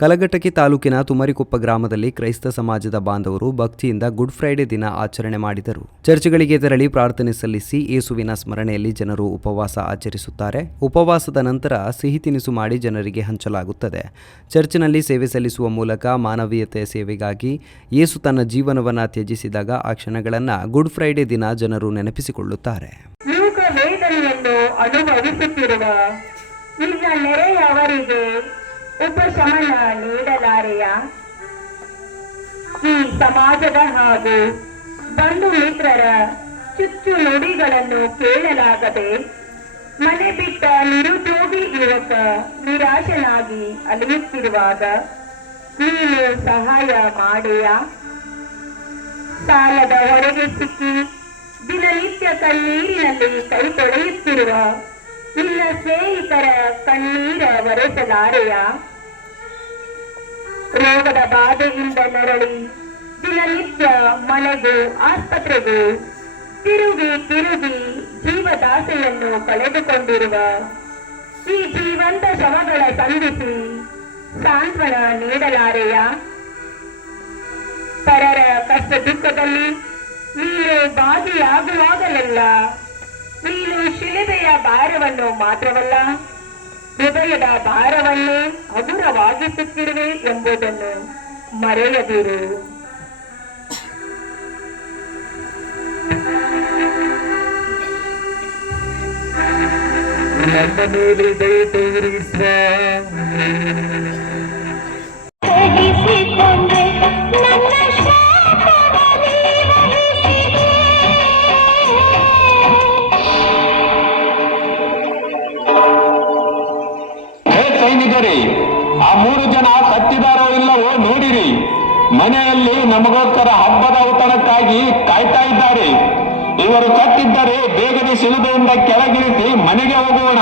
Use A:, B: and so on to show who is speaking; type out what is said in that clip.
A: ಕಲಘಟಕಿ ತಾಲೂಕಿನ ತುಮರಿಕೊಪ್ಪ ಗ್ರಾಮದಲ್ಲಿ ಕ್ರೈಸ್ತ ಸಮಾಜದ ಬಾಂಧವರು ಭಕ್ತಿಯಿಂದ ಗುಡ್ ಫ್ರೈಡೆ ದಿನ ಆಚರಣೆ ಮಾಡಿದರು. ಚರ್ಚ್ಗಳಿಗೆ ತೆರಳಿ ಪ್ರಾರ್ಥನೆ ಸಲ್ಲಿಸಿ ಯೇಸುವಿನ ಸ್ಮರಣೆಯಲ್ಲಿ ಜನರು ಉಪವಾಸ ಆಚರಿಸುತ್ತಾರೆ. ಉಪವಾಸದ ನಂತರ ಸಿಹಿ ತಿನಿಸು ಮಾಡಿ ಜನರಿಗೆ ಹಂಚಲಾಗುತ್ತದೆ. ಚರ್ಚ್ನಲ್ಲಿ ಸೇವೆ ಸಲ್ಲಿಸುವ ಮೂಲಕ ಮಾನವೀಯತೆಯ ಸೇವೆಗಾಗಿ ಯೇಸು ತನ್ನ ಜೀವನವನ್ನು ತ್ಯಜಿಸಿದಾಗ ಆ ಕ್ಷಣಗಳನ್ನು ಗುಡ್ ಫ್ರೈಡೆ ದಿನ ಜನರು ನೆನಪಿಸಿಕೊಳ್ಳುತ್ತಾರೆ.
B: ಉಪಶಮನ ನೀಡಲಾರೆಯ ಈ ಸಮಾಜದ ಹಾಗೂ ಬಂಧು ಮಿತ್ರರ ಚುಚ್ಚು ನುಡಿಗಳನ್ನು ಕೇಳಲಾಗದೆ ಮನೆ ಬಿಟ್ಟ ನಿರುದ್ಯೋಗಿ ಯುವಕ ನಿರಾಶನಾಗಿ ಅಲಿಯುತ್ತಿರುವಾಗ ನೀನು ಸಹಾಯ ಮಾಡೆಯ? ಸಾಲದ ಹೊರಗೆ ಸಿಕ್ಕಿ ದಿನನಿತ್ಯ ಕಣ್ಣೀರಿನಲ್ಲಿ ಕೈ ತೊಳೆಯುತ್ತಿರುವ ನಿನ್ನ ಸ್ನೇಹಿತರ ಕಣ್ಣೀರ ಒರೆಸಲಾರೆಯ ರೋಗದ ಬಾಧೆಯಿಂದ ನರಳಿ ದಿನನಿತ್ಯ ಮನೆಗೂ ಆಸ್ಪತ್ರೆಗೂ ತಿರುಗಿ ತಿರುಗಿ ಜೀವದಾಸೆಯನ್ನು ಕಳೆದುಕೊಂಡಿರುವ ಈ ಜೀವಂತ ಶವಗಳ ಸಂಧಿಸಿ ಸಾಂತ್ವನ ನೀಡಲಾರೆಯ. ಪರರ ಕಷ್ಟ ದುಃಖದಲ್ಲಿ ನೀನು ಭಾಗಿಯಾಗುವಾಗಲೆಲ್ಲ ನೀನು ಶಿಲೆಬೆಯ ಭಾರವನ್ನು ಮಾತ್ರವಲ್ಲ ಹೃದಯದ ಭಾರವನ್ನು ಹಗುರವಾಗಿಸುತ್ತಿರುವೆ ಎಂಬುದನ್ನು ಮರೆಯದಿರು.
C: ನನ್ನ ಮೇಲೆ ದಯ ತೋರಿ
D: ಸೈನಿಕರೇ ಆ ಮೂರು ಜನ ಸತ್ತಿದಾರೋ ಇಲ್ಲವೋ ನೋಡಿರಿ. ಮನೆಯಲ್ಲಿ ನಮಗೋಸ್ಕರ ಹಬ್ಬದ ಔತಣಕ್ಕಾಗಿ ಕಾಯ್ತಾ ಇದ್ದಾರೆ. ಇವರು ಕಟ್ಟಿದ್ದರೆ ಬೇಗನೆ ಸಿಲುಬೆಯಿಂದ ಕೆಳಗಿಳಿಸಿ ಮನೆಗೆ ಹೋಗೋಣ.